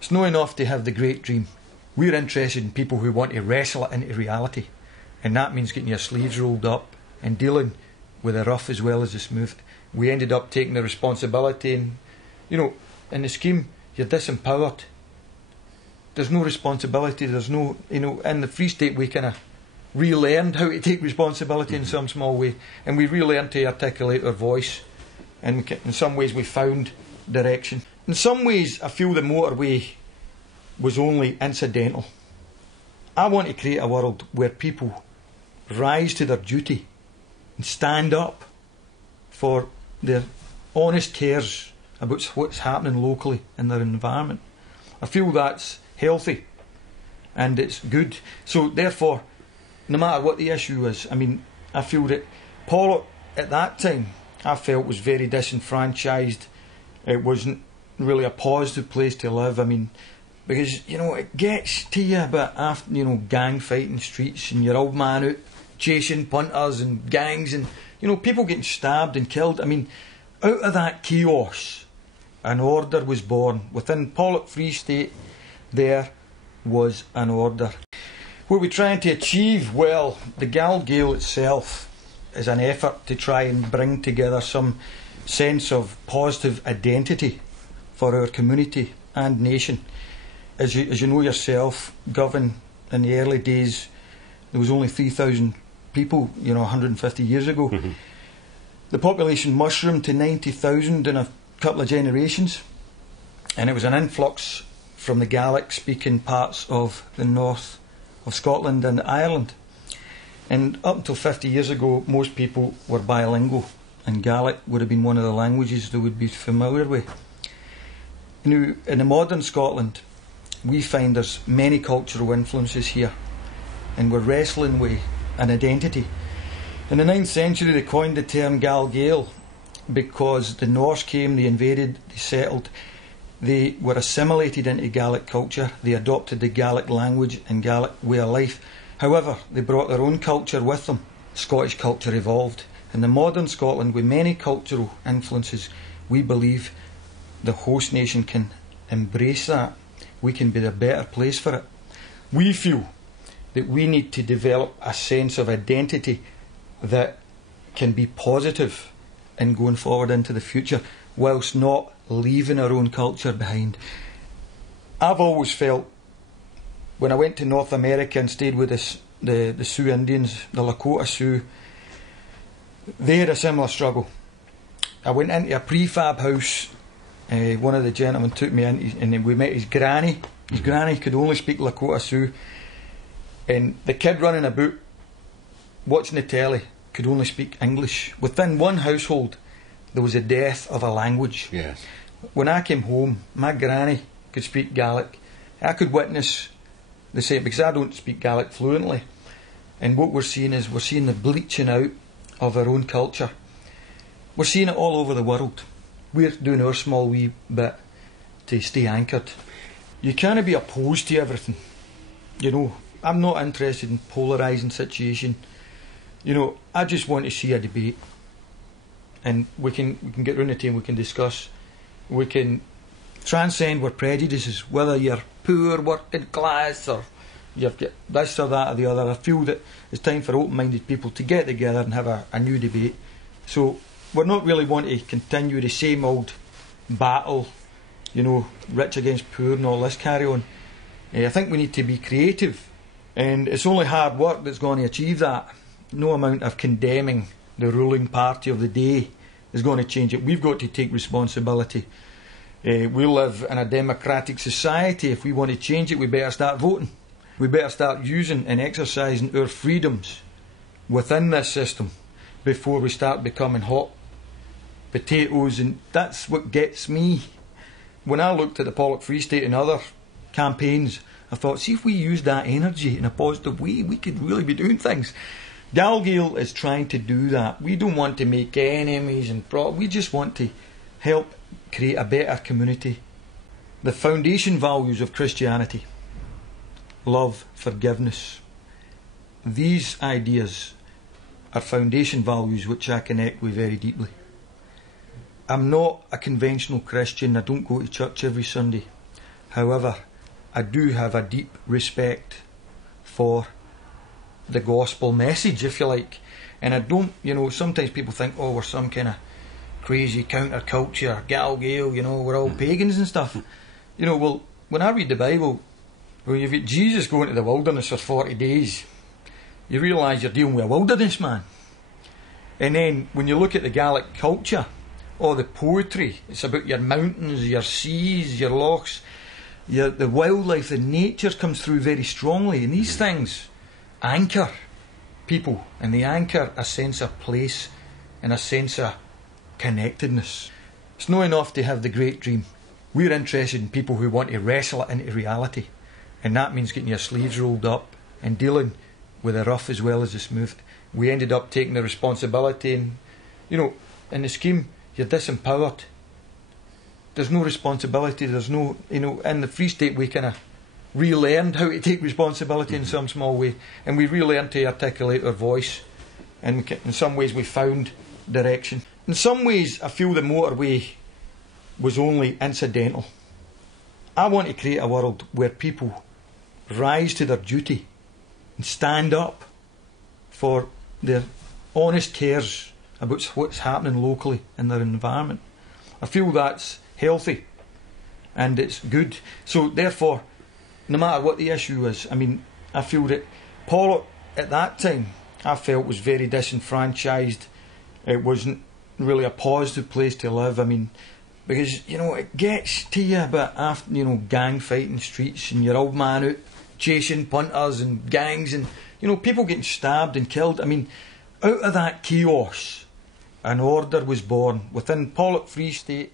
It's not enough to have the great dream. We're interested in people who want to wrestle it into reality. And that means getting your sleeves rolled up and dealing with the rough as well as the smooth. We ended up taking the responsibility and, in the scheme, you're disempowered. There's no responsibility, there's no, in the Free State we kind of relearned how to take responsibility in some small way. And we relearned to articulate our voice. And in some ways we found direction. In some ways I feel the motorway was only incidental. I want to create a world where people rise to their duty and stand up for their honest cares about what's happening locally in their environment. I feel that's healthy and it's good. So therefore, no matter what the issue is, I feel that Pollock at that time I felt was very disenfranchised. It wasn't really a positive place to live. Because, it gets to you a bit after, gang fighting streets and your old man out chasing punters and gangs and, people getting stabbed and killed. Out of that chaos, an order was born. Within Pollock Free State, there was an order. What we're trying to achieve, well, the GALGAEL itself is an effort to try and bring together some sense of positive identity for our community and nation. As you know yourself, Govan, in the early days, there was only 3,000 people, 150 years ago. Mm-hmm. The population mushroomed to 90,000 in a couple of generations, and it was an influx from the Gaelic-speaking parts of the north of Scotland and Ireland. And up until 50 years ago, most people were bilingual, and Gaelic would have been one of the languages they would be familiar with. In the modern Scotland, we find there's many cultural influences here, and we're wrestling with an identity. In the 9th century they coined the term GALGAEL because the Norse came, they invaded, they settled, they were assimilated into Gaelic culture, they adopted the Gaelic language and Gaelic way of life. However, they brought their own culture with them. Scottish culture evolved. In the modern Scotland, with many cultural influences, we believe the host nation can embrace that. We can be a better place for it. We feel that we need to develop a sense of identity that can be positive in going forward into the future, whilst not leaving our own culture behind. I've always felt, when I went to North America and stayed with the Sioux Indians, the Lakota Sioux, they had a similar struggle. I went into a prefab house. One of the gentlemen took me in and we met his granny. His granny could only speak Lakota Sioux. And the kid running about, watching the telly, could only speak English. Within one household, there was a death of a language. Yes. When I came home, my granny could speak Gaelic. I could witness the same, because I don't speak Gaelic fluently. And what we're seeing is, we're seeing the bleaching out of our own culture. We're seeing it all over the world. We're doing our small wee bit to stay anchored. You can't be opposed to everything. I'm not interested in polarising situation. I just want to see a debate. And we can get round the table, we can discuss. We can transcend our prejudices, whether you're poor, working class, or you've got this or that or the other. I feel that it's time for open-minded people to get together and have a new debate. So we're not really wanting to continue the same old battle, rich against poor and all this carry on. I think we need to be creative, and it's only hard work that's going to achieve that. No amount of condemning the ruling party of the day is going to change it. We've got to take responsibility. We live in a democratic society. If we want to change it, we better start voting. We better start using and exercising our freedoms within this system before we start becoming hot potatoes. And that's what gets me. When I looked at the Pollock Free State and other campaigns, I thought, see if we use that energy in a positive way, we could really be doing things. GALGAEL is trying to do that. We don't want to make enemies, we just want to help create a better community. The foundation values of Christianity: love, forgiveness. These ideas are foundation values which I connect with very deeply. I'm not a conventional Christian. I don't go to church every Sunday. However, I do have a deep respect for the gospel message, if you like. And I don't, sometimes people think, oh, we're some kind of crazy counterculture, GALGAEL, we're all pagans and stuff. Well, when I read the Bible, when you've got Jesus going to the wilderness for 40 days, you realise you're dealing with a wilderness man. And then when you look at the Gaelic culture, the poetry, it's about your mountains, your seas, your lochs, the wildlife, the nature comes through very strongly. And these things anchor people, and they anchor a sense of place and a sense of connectedness. It's not enough to have the great dream. We're interested in people who want to wrestle it into reality, and that means getting your sleeves rolled up and dealing with the rough as well as the smooth. We ended up taking the responsibility, and in the scheme you're disempowered. There's no responsibility, there's no, in the Free State we kind of relearned how to take responsibility in some small way, and we relearned to articulate our voice, and in some ways we found direction. In some ways I feel the motorway was only incidental. I want to create a world where people rise to their duty and stand up for their honest cares about what's happening locally in their environment. I feel that's healthy and it's good. So therefore, no matter what the issue is, I feel that Pollock at that time, I felt, was very disenfranchised. It wasn't really a positive place to live. Because, it gets to you, but after, gang fighting streets and your old man out chasing punters and gangs and, people getting stabbed and killed. Out of that chaos, an order was born within Pollock Free State.